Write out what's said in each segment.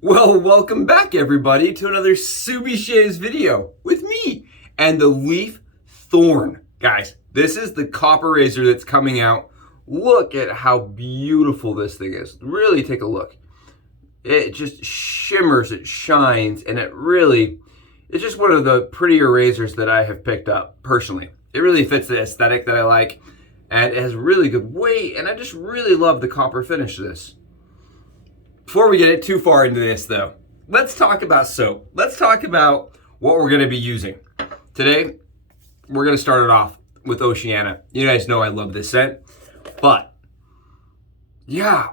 Well, welcome back everybody to another Subi Shaves video with me and the Leaf Thorn. Guys, this is the copper razor that's coming out. Look at how beautiful this thing is. Really take a look. It just shimmers, it shines, and it's just one of the prettier razors that I have picked up personally. It really fits the aesthetic that I like, and it has really good weight, and I just really love the copper finish to this. Before we get too far into this though, let's talk about soap. Let's talk about what we're gonna be using. Today, we're gonna start it off with Oceana. You guys know I love this scent, but yeah,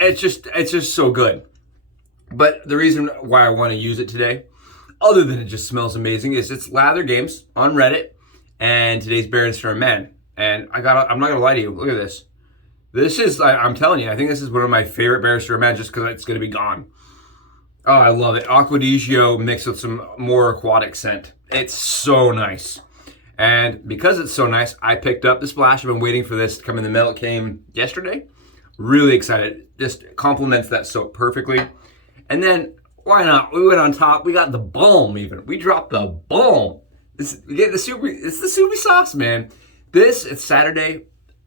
it's just so good. But the reason why I wanna use it today, other than it just smells amazing, is it's Lather Games on Reddit, and today's Barrister and Mann. And I'm not gonna lie to you, look at this. This is, I'm telling you, I think this is one of my favorite Barrister Men just because it's going to be gone. Oh, I love it. Acquadigio mixed with some more aquatic scent. It's so nice. And because it's so nice, I picked up the splash. I've been waiting for this to come in the mail. It came yesterday. Really excited. Just complements that soap perfectly. And then, why not? We went on top. We got the Balm even. We dropped the Balm. It's the Subi sauce, man. It's Saturday.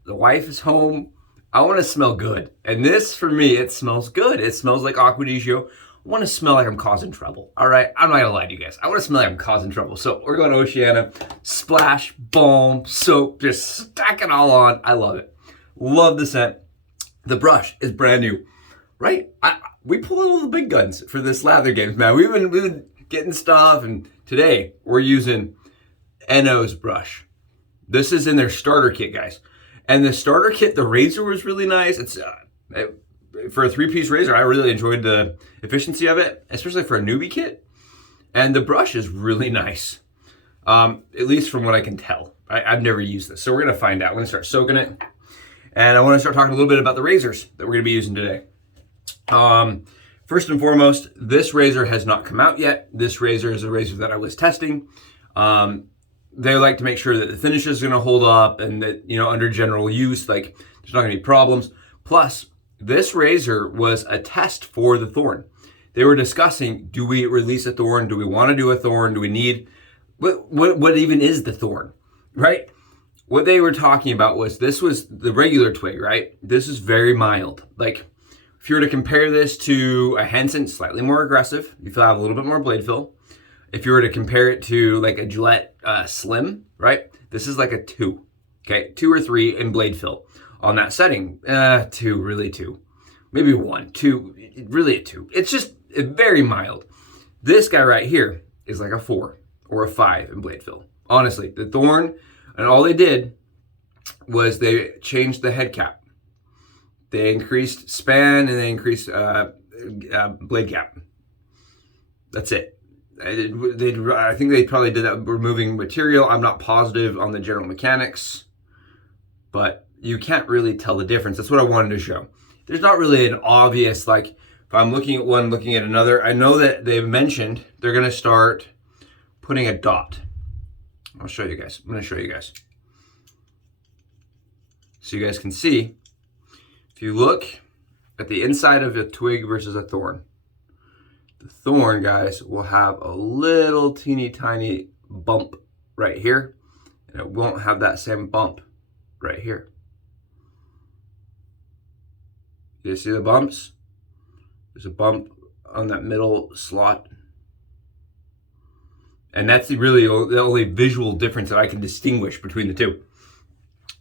The wife is home. I want to smell good. And this, for me, it smells good. It smells like Acquadigio. I want to smell like I'm causing trouble. All right? I'm not going to lie to you guys. I want to smell like I'm causing trouble. So we're going to Oceana. Splash, Balm, soap. Just stack it all on. I love it. Love the scent. The brush is brand new. Right? We pull all the big guns for this Lather Games, man. We've been getting stuff. And today, we're using NO's brush. This is in their starter kit, guys. And the starter kit, the razor was really nice. It's for a 3-piece razor, I really enjoyed the efficiency of it, especially for a newbie kit. And the brush is really nice, at least from what I can tell. I've never used this, so we're gonna find out. We're gonna start soaking it. And I wanna start talking a little bit about the razors that we're gonna be using today. First and foremost, this razor has not come out yet. This razor is a razor that I was testing. They like to make sure that the finish is going to hold up and that, under general use, like there's not going to be problems. Plus, this razor was a test for the Thorn. They were discussing, do we release a Thorn? Do we want to do a Thorn? Do we need, what even is the Thorn, right? What they were talking about was, this was the regular Twig, right? This is very mild. Like, if you were to compare this to a Henson, slightly more aggressive. You feel have a little bit more blade fill. If you were to compare it to like a Gillette Slim, right? This is like a 2, okay? 2 or 3 in blade fill on that setting. 2, really 2. Maybe 1, 2, really a 2. It's just very mild. This guy right here is like a 4 or a 5 in blade fill. Honestly, the Thorn, and all they did was they changed the head cap. They increased span and they increased blade cap. That's it. I think they probably did that removing material. I'm not positive on the general mechanics, but you can't really tell the difference. That's what I wanted to show. There's not really an obvious, like, if I'm looking at one, looking at another. I know that they've mentioned they're going to start putting a dot. I'll show you guys. I'm going to show you guys. So you guys can see, if you look at the inside of a Twig versus a Thorn, the Thorn, guys, will have a little teeny tiny bump right here, and it won't have that same bump right here. You see the bumps? There's a bump on that middle slot. And that's really the only visual difference that I can distinguish between the two.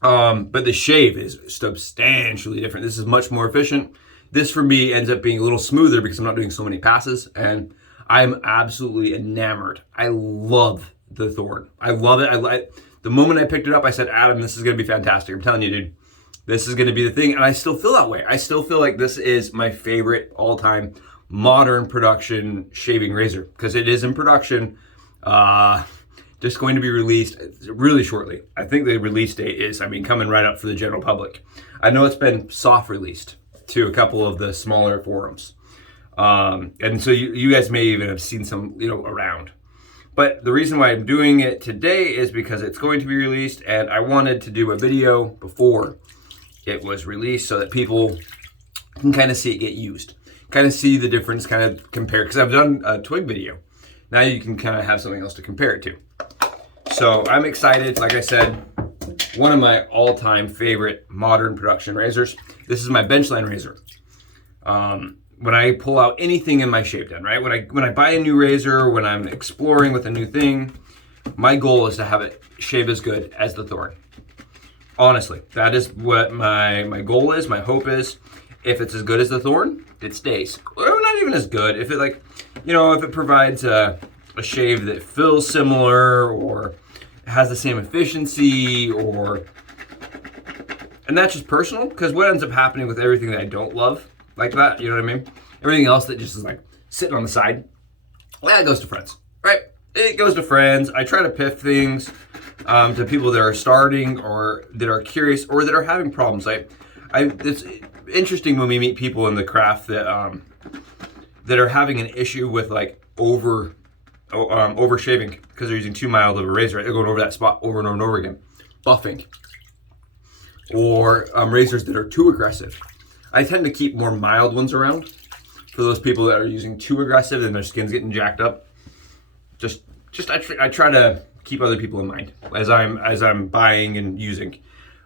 But the shave is substantially different. This is much more efficient. This for me ends up being a little smoother because I'm not doing so many passes, and I'm absolutely enamored. I love the Thorn. I love it. The moment I picked it up, I said, Adam, this is going to be fantastic. I'm telling you, dude, this is going to be the thing. And I still feel that way. I still feel like this is my favorite all-time modern production shaving razor because it is in production. Just going to be released really shortly. I think the release date is, coming right up for the general public. I know it's been soft released to a couple of the smaller forums. And so you guys may even have seen some, around. But the reason why I'm doing it today is because it's going to be released, and I wanted to do a video before it was released so that people can kind of see it get used. kind of see the difference, kind of compare, because I've done a Twig video. Now you can kind of have something else to compare it to. So I'm excited. Like I said, one of my all-time favorite modern production razors. This is my benchline razor. When I pull out anything in my shave den, right? When I buy a new razor, when I'm exploring with a new thing, my goal is to have it shave as good as the Thorn. Honestly, that is what my goal is, my hope is. If it's as good as the Thorn, it stays. Or not even as good. If it if it provides a shave that feels similar or has the same efficiency, and that's just personal, because what ends up happening with everything that I don't love like that, you know what I mean? Everything else that just is like sitting on the side, well, it goes to friends, right? It goes to friends. I try to piff things to people that are starting or that are curious or that are having problems. It's interesting when we meet people in the craft that are having an issue with like over shaving because they're using too mild of a razor. Right? They're going over that spot over and over and over again, buffing, or razors that are too aggressive. I tend to keep more mild ones around for those people that are using too aggressive and their skin's getting jacked up. I try to keep other people in mind as I'm buying and using.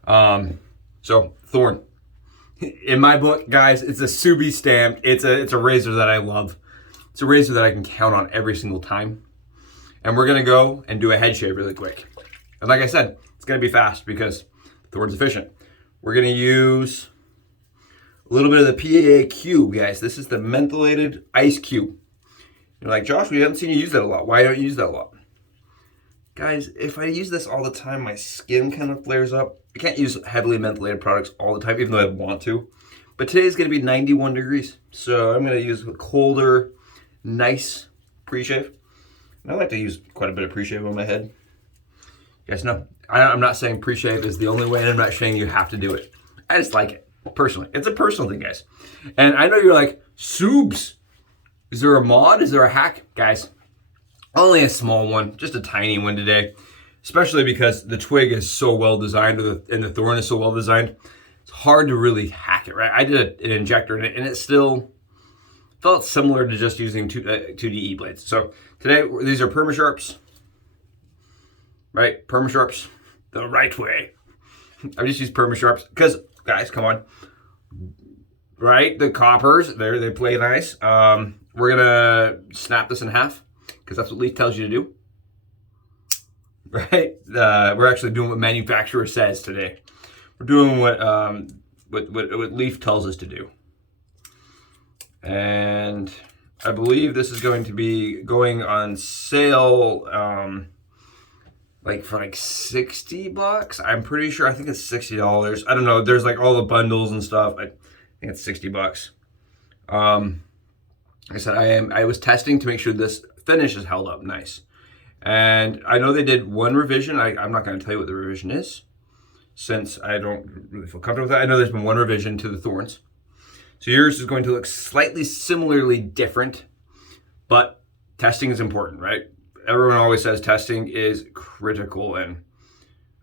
So Thorn, in my book, guys, it's a Subi stamped. It's a razor that I love. It's a razor that I can count on every single time. And we're gonna go and do a head shave really quick. And like I said, it's gonna be fast because Thorn's efficient. We're gonna use a little bit of the PAA Cube, guys. This is the mentholated ice cube. You're like, Josh, we haven't seen you use that a lot. Why don't you use that a lot? Guys, if I use this all the time, my skin kind of flares up. I can't use heavily mentholated products all the time, even though I want to. But today's gonna be 91 degrees. So I'm gonna use a colder, nice pre-shave. And I like to use quite a bit of pre-shave on my head. You guys know, I'm not saying pre-shave is the only way, and I'm not saying you have to do it. I just like it, personally. It's a personal thing, guys. And I know you're like, Subs, is there a mod? Is there a hack? Guys, only a small one, just a tiny one today. Especially because the Twig is so well designed, and the Thorn is so well designed. It's hard to really hack it, right? I did an injector in it, and it still felt similar to just using 2DE blades. So today, these are Permashaps, right? Permashaps, the right way. I just use Permashaps because, guys, come on. Right, the coppers, they play nice. We're gonna snap this in half because that's what Leaf tells you to do. Right, we're actually doing what manufacturer says today. We're doing what Leaf tells us to do. And I believe this is going to be going on sale for like $60. I'm pretty sure. I think it's $60. I don't know. There's like all the bundles and stuff. I think it's $60. Like I said, I was testing to make sure this finish is held up nice. And I know they did one revision. I'm not going to tell you what the revision is, since I don't really feel comfortable with that. I know there's been one revision to the Thorns. So yours is going to look slightly similarly different, but testing is important, right? Everyone always says testing is critical, and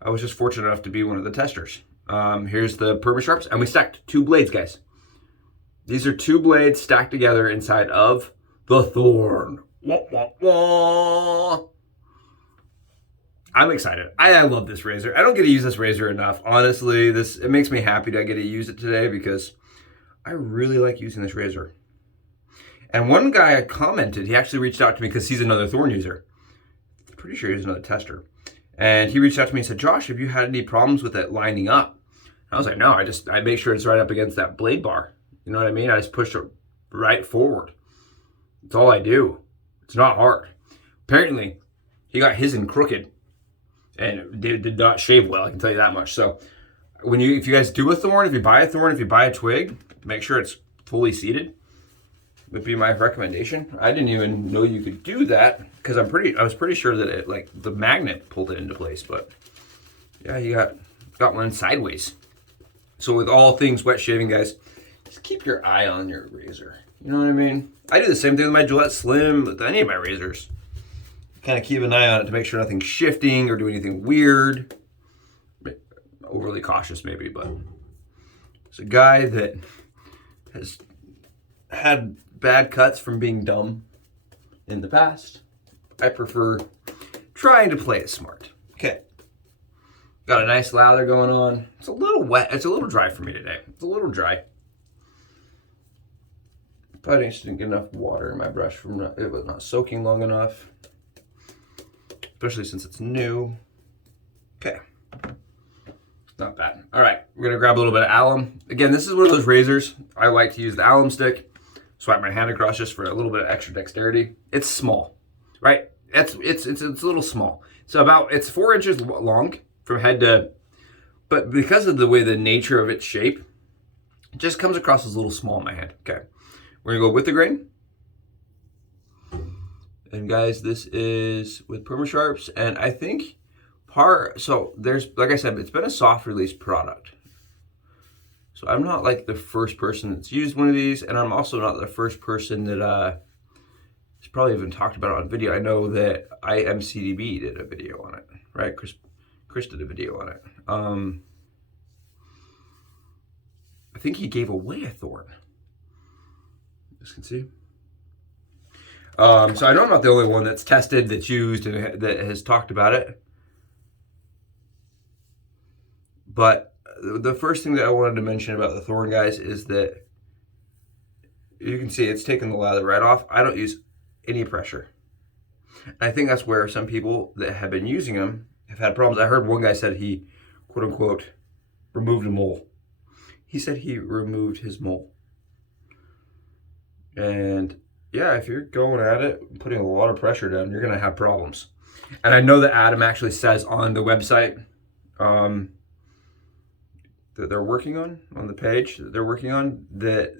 I was just fortunate enough to be one of the testers. Here's the Permashaps, and we stacked 2 blades, guys. These are 2 blades stacked together inside of the Thorn. Wah, wah, wah. I'm excited. I love this razor. I don't get to use this razor enough. Honestly, it makes me happy that I get to use it today because I really like using this razor. And one guy commented, he actually reached out to me because he's another Thorn user. I'm pretty sure he's another tester. And he reached out to me and said, Josh, have you had any problems with it lining up? And I was like, no, I make sure it's right up against that blade bar. You know what I mean? I just push it right forward. That's all I do. It's not hard. Apparently, he got his in crooked. And it did not shave well, I can tell you that much. So if you guys do a Thorn, if you buy a Thorn, if you buy a Twig, make sure it's fully seated. Would be my recommendation. I didn't even know you could do that because I was pretty sure that it, like, the magnet pulled it into place, but yeah, you got one sideways. So with all things wet shaving, guys, just keep your eye on your razor. You know what I mean? I do the same thing with my Gillette Slim, with any of my razors. Kind of keep an eye on it to make sure nothing's shifting or do anything weird. Overly cautious maybe, but it's a guy that had bad cuts from being dumb in the past. I prefer trying to play it smart. Okay. Got a nice lather going on. It's a little wet. It's a little dry for me today. It's a little dry. Probably just didn't get enough water in my brush from it was not soaking long enough. Especially since it's new. Okay. Not bad. All right, we're gonna grab a little bit of alum. Again, this is one of those razors. I like to use the alum stick. Swipe my hand across just for a little bit of extra dexterity. It's small, right? It's a little small. So it's 4 inches long from head to, but because of the way the nature of its shape, it just comes across as a little small in my hand. Okay, we're gonna go with the grain. And guys, this is with Permashaps, and I think so there's, like I said, it's been a soft release product. So I'm not like the first person that's used one of these, and I'm also not the first person that has probably even talked about it on video. I know that IAMCDB did a video on it, right? Chris did a video on it. I think he gave away a Thorn. You guys can see. So I know I'm not the only one that's tested, that's used, and that has talked about it. But the first thing that I wanted to mention about the Thorn, guys, is that you can see it's taken the lather right off. I don't use any pressure. And I think that's where some people that have been using them have had problems. I heard one guy said he, quote unquote, removed a mole. He said he removed his mole. And yeah, if you're going at it, putting a lot of pressure down, you're going to have problems. And I know that Adam actually says on the website, that they're working on the page that they're working on, that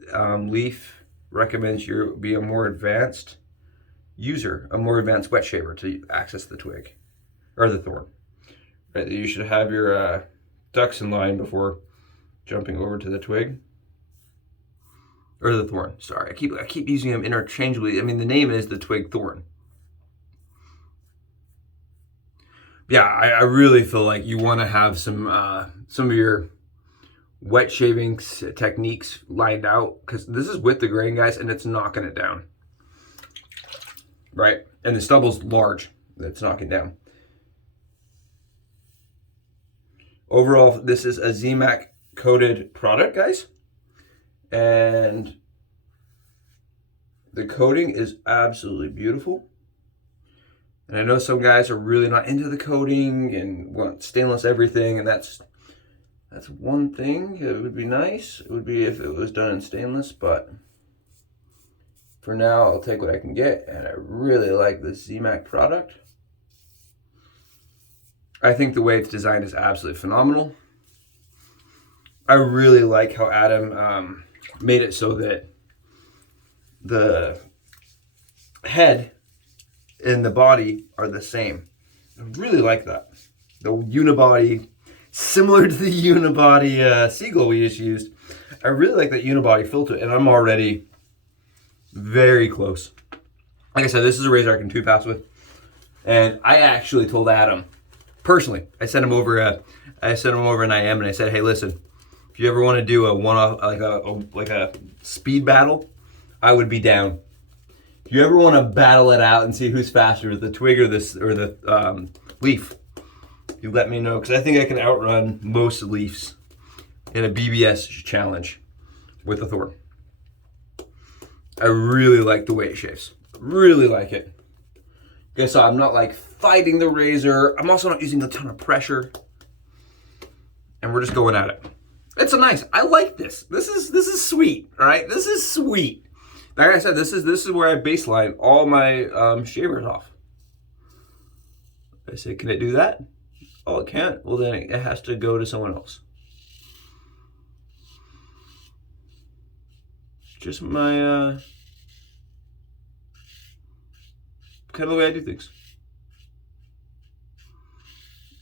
Leaf recommends you be a more advanced user, a more advanced wet shaver to access the Twig or the Thorn. Right, that you should have your ducks in line before jumping over to the Twig or the Thorn. Sorry, I keep using them interchangeably. I mean, the name is the Twig Thorn. Yeah, I really feel like you want to have some of your wet shaving techniques lined out, because this is with the grain, guys, and it's knocking it down, right? And the stubble's large, that's knocking down. Overall, this is a ZMAC coated product, guys, and the coating is absolutely beautiful. And I know some guys are really not into the coating and want stainless everything, and that's one thing. It would be nice. It would be if it was done in stainless, but for now, I'll take what I can get, and I really like this ZMAC product. I think the way it's designed is absolutely phenomenal. I really like how Adam made it so that the head and the body are the same. I really like that. The unibody, similar to the unibody seagull we just used. I really like that unibody filter, and I'm already very close. Like I said, this is a razor I can two pass with, and I actually told Adam personally. I sent him over an IM, and I said, "Hey, listen, if you ever want to do a one-off, like a speed battle, I would be down. If you ever want to battle it out and see who's faster, the Twig or the Leaf, you let me know, because I think I can outrun most Leafs in a BBS challenge with the Thorn." I really like the way it shaves. Really like it. Okay, so I'm not like fighting the razor. I'm also not using a ton of pressure. And we're just going at it. It's I like this. This is sweet, all right? This is sweet. Like I said, this is where I baseline all my shavers off. I say, can it do that? Oh, it can't? Well, then it has to go to someone else. Just my, kind of the way I do things.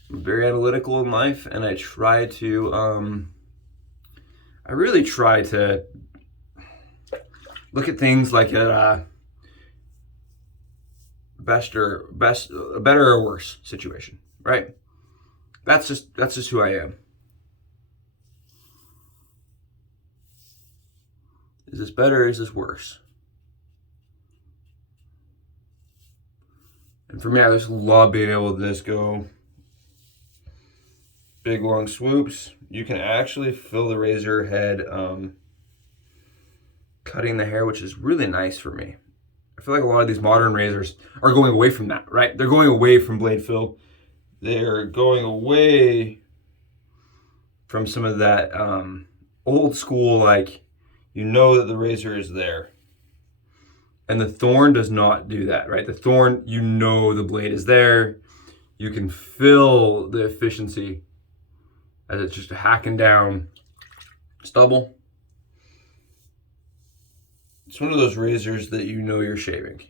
I'm very analytical in life, and I try to, I really try to look at things like a better or worse situation, right? That's just who I am. Is this better or is this worse? And for me, I just love being able to just go big long swoops. You can actually fill the razor head cutting the hair, which is really nice for me. I feel like a lot of these modern razors are going away from that, right? They're going away from blade fill. They're going away from some of that old school, like, you know that the razor is there. And the Thorn does not do that, right? The Thorn, you know the blade is there. You can feel the efficiency as it's just hacking down stubble. It's one of those razors that you know you're shaving.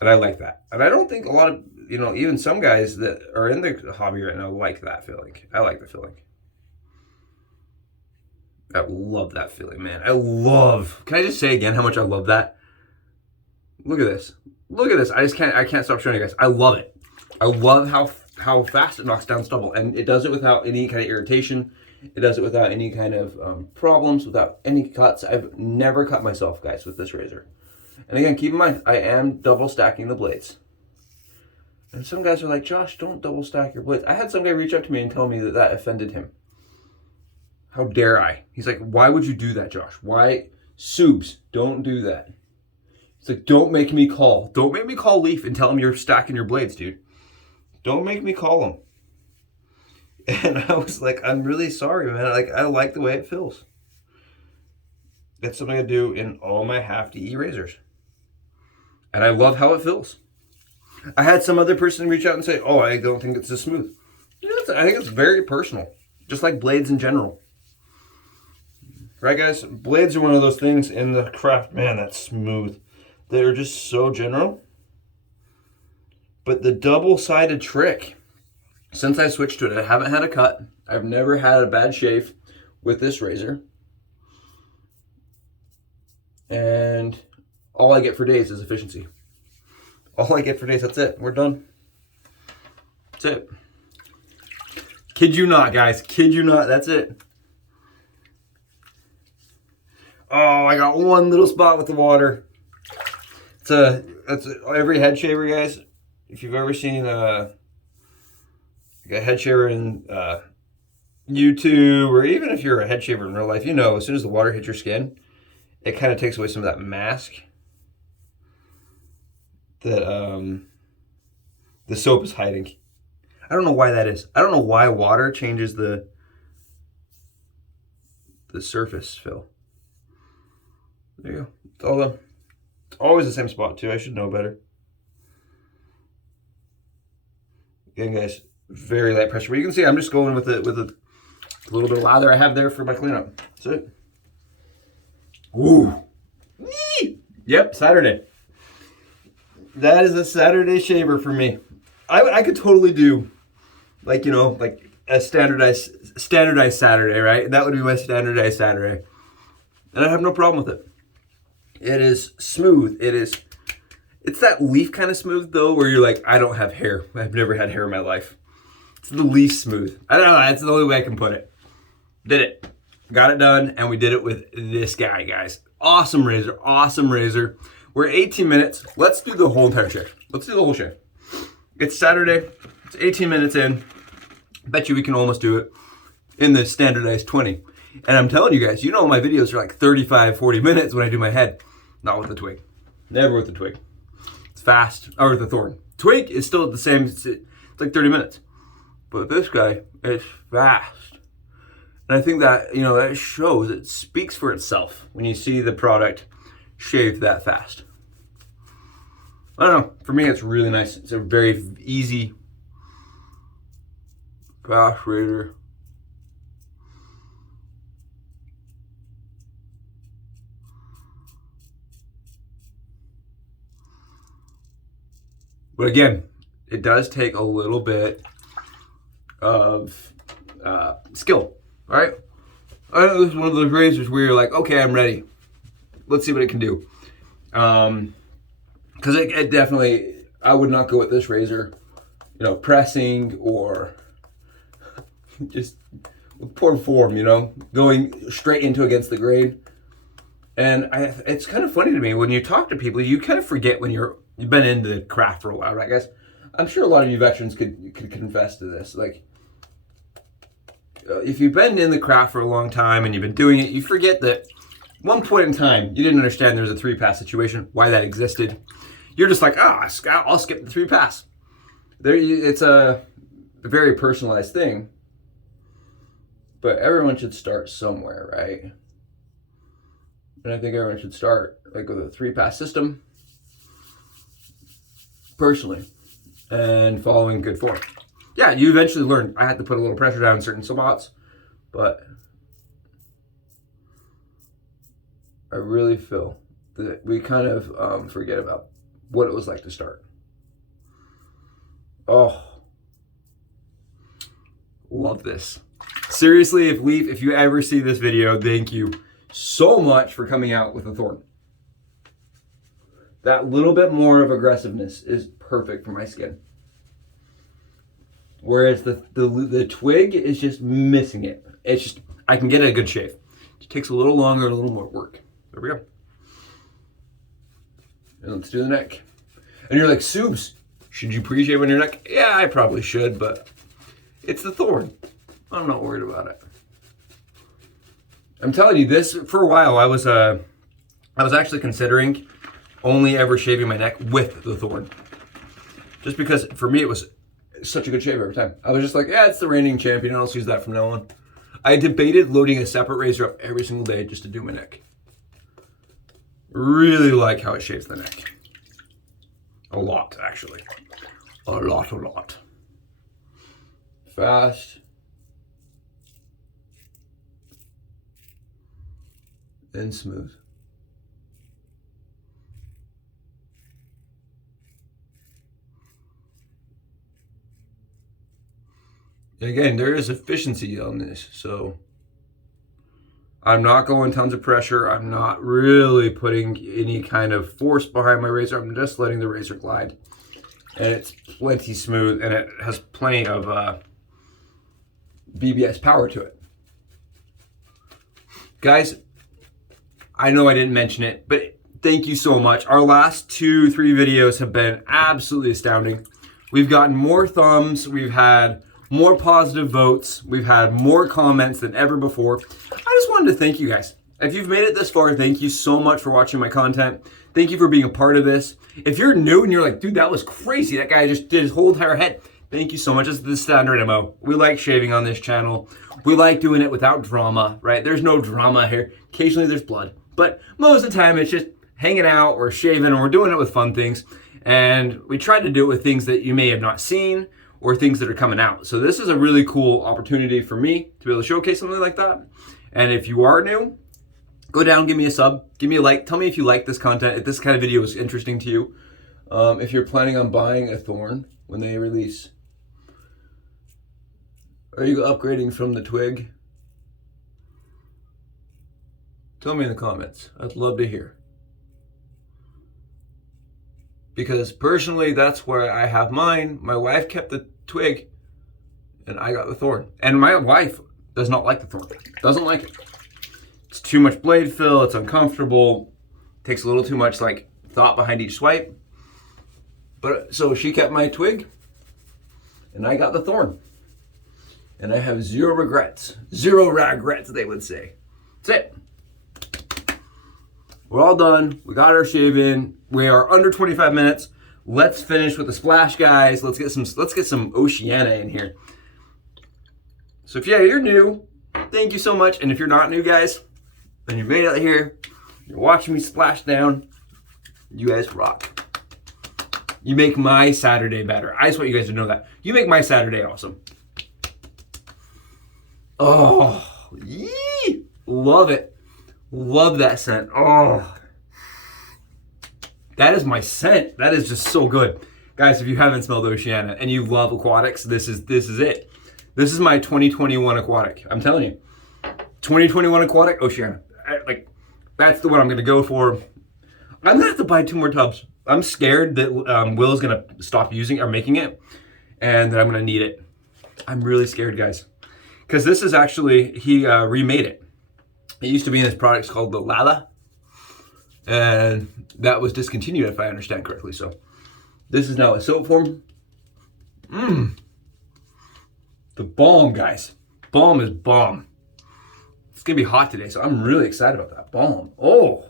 And I like that. And I don't think a lot of, you know, even some guys that are in the hobby right now like that feeling. I like the feeling. I love that feeling, man. Can I just say again how much I love that? Look at this. Look at this. I can't stop showing you guys. I love it. I love how fast it knocks down stubble. And it does it without any kind of irritation. It does it without any kind of problems, without any cuts. I've never cut myself, guys, with this razor. And again, keep in mind, I am double stacking the blades. And some guys are like, Josh, don't double stack your blades. I had some guy reach out to me and tell me that that offended him. How dare I? He's like, why would you do that, Josh? Why? Subs, don't do that. It's like, don't make me call. Don't make me call Leaf and tell him you're stacking your blades, dude. Don't make me call him. And I was like, I'm really sorry, man. I like the way it feels. That's something I do in all my half DE razors. And I love how it feels. I had some other person reach out and say, oh, I don't think it's as smooth. I think it's very personal. Just like blades in general. Right, guys? Blades are one of those things in the craft, man, that's smooth. They're just so general. But the double-sided trick, since I switched to it, I haven't had a cut. I've never had a bad shave with this razor. And all I get for days is efficiency. All I get for days, that's it. We're done. That's it. Kid you not, guys. Kid you not. That's it. Oh, I got one little spot with the water. That's every head shaver, guys. If you've ever seen a head shaver in YouTube, or even if you're a head shaver in real life, you know as soon as the water hits your skin, it kind of takes away some of that mask that the soap is hiding. I don't know why that is. I don't know why water changes the surface fill. There you go. It's always the same spot too. I should know better. Again, guys, very light pressure. But you can see I'm just going with a little bit of lather I have there for my cleanup. That's it. Ooh. Yep, Saturday. That is a Saturday shaver for me. I could totally do, like, you know, like a standardized Saturday, right? That would be my standardized Saturday. And I have no problem with it. It is smooth. It's that leaf kind of smooth though, where you're like, I don't have hair. I've never had hair in my life. It's the leaf smooth. I don't know, that's the only way I can put it. Did it. Got it done, and we did it with this guy, guys. Awesome razor, awesome razor. We're 18 minutes. Let's do the whole entire shave. Let's do the whole shave. It's Saturday. It's 18 minutes in. Bet you we can almost do it in the standardized 20. And I'm telling you guys, you know my videos are like 35, 40 minutes when I do my head. Not with the Twig. Never with the Twig. It's fast. Or with the Thorn. Twig is still the same. It's like 30 minutes. But this guy is fast. And I think that, you know, that shows, it speaks for itself when you see the product shaved that fast. I don't know. For me, it's really nice. It's a very easy, fast razor. But again, it does take a little bit of skill, right? I know this is one of those razors where you're like, okay, I'm ready. Let's see what it can do. Because it definitely, I would not go with this razor, you know, pressing or just with poor form, you know, going straight into against the grain. And it's kind of funny to me when you talk to people, you kind of forget when you've been in the craft for a while, right, guys? I'm sure a lot of you veterans could confess to this. Like, if you've been in the craft for a long time and you've been doing it, you forget that one point in time you didn't understand there was a 3-pass situation, why that existed. You're just like, I'll skip the 3-pass. It's a very personalized thing, but everyone should start somewhere, right? And I think everyone should start like with a 3-pass system, personally, and following good form. Yeah, you eventually learn. I had to put a little pressure down in certain spots, but I really feel that we kind of forget about what it was like to start. Oh, love this. Seriously, if you ever see this video, thank you so much for coming out with a thorn. That little bit more of aggressiveness is perfect for my skin. Whereas the twig is just missing it. It's just, I can get a good shave. It takes a little longer, a little more work. There we go. And let's do the neck. And you're like, Subes, should you pre-shave on your neck? Yeah, I probably should, but it's the thorn. I'm not worried about it. I'm telling you, this for a while I was actually considering only ever shaving my neck with the thorn, just because for me it was such a good shave every time. I was just like, yeah, it's the reigning champion. I'll just use that from now on. I debated loading a separate razor up every single day just to do my neck. Really like how it shaves the neck. A lot, actually. A lot. Fast. And smooth. And again, there is efficiency on this, so I'm not going tons of pressure. I'm not really putting any kind of force behind my razor. I'm just letting the razor glide. And it's plenty smooth, and it has plenty of BBS power to it. Guys, I know I didn't mention it, but thank you so much. Our last 2-3 videos have been absolutely astounding. We've gotten more thumbs. We've had more positive votes. We've had more comments than ever before. I just wanted to thank you guys. If you've made it this far, thank you so much for watching my content. Thank you for being a part of this. If you're new and you're like, dude, that was crazy. That guy just did his whole entire head. Thank you so much. It's the standard MO. We like shaving on this channel. We like doing it without drama, right? There's no drama here. Occasionally there's blood, but most of the time it's just hanging out or shaving, and we're doing it with fun things. And we try to do it with things that you may have not seen or things that are coming out. So this is a really cool opportunity for me to be able to showcase something like that. And if you are new, go down, give me a sub, give me a like. Tell me if you like this content, if this kind of video is interesting to you. If you're planning on buying a thorn when they release. Are you upgrading from the Twig? Tell me in the comments. I'd love to hear. Because personally, that's where I have mine. My wife kept the Twig, and I got the thorn. And my wife does not like the thorn. Doesn't like it. It's too much blade fill. It's uncomfortable. Takes a little too much like thought behind each swipe. But so she kept my Twig, and I got the thorn. And I have zero regrets. Zero regrets, they would say. That's it. We're all done. We got our shave in. We are under 25 minutes. Let's finish with the splash, guys. Let's get some Oceana in here. So if you're new, thank you so much. And if you're not new, guys, and you made it here, you're watching me splash down, you guys rock. You make my Saturday better. I just want you guys to know that. You make my Saturday awesome. Oh, yee! Love it. Love that scent. Oh, that is my scent. That is just so good. Guys, if you haven't smelled Oceana and you love aquatics, this is it. This is my 2021 aquatic. I'm telling you. 2021 aquatic, Oceana. That's the one I'm going to go for. I'm going to have to buy 2 more tubs. I'm scared that Will is going to stop using or making it, and that I'm going to need it. I'm really scared, guys. Because this is actually, he remade it. It used to be in this product called the Lather. and that was discontinued if I understand correctly. So this is now a soap form. The Balm, guys. Balm is bomb. It's gonna be hot today, so I'm really excited about that. Balm. Oh,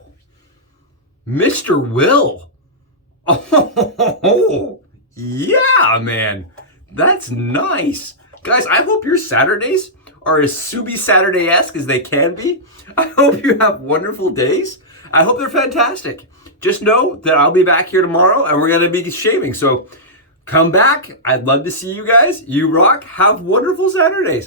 Mr. Will. Oh, yeah, man. That's nice. Guys, I hope your Saturdays are as Subi Saturday-esque as they can be. I hope you have wonderful days. I hope they're fantastic. Just know that I'll be back here tomorrow and we're gonna be shaving. So come back. I'd love to see you guys. You rock. Have wonderful Saturdays.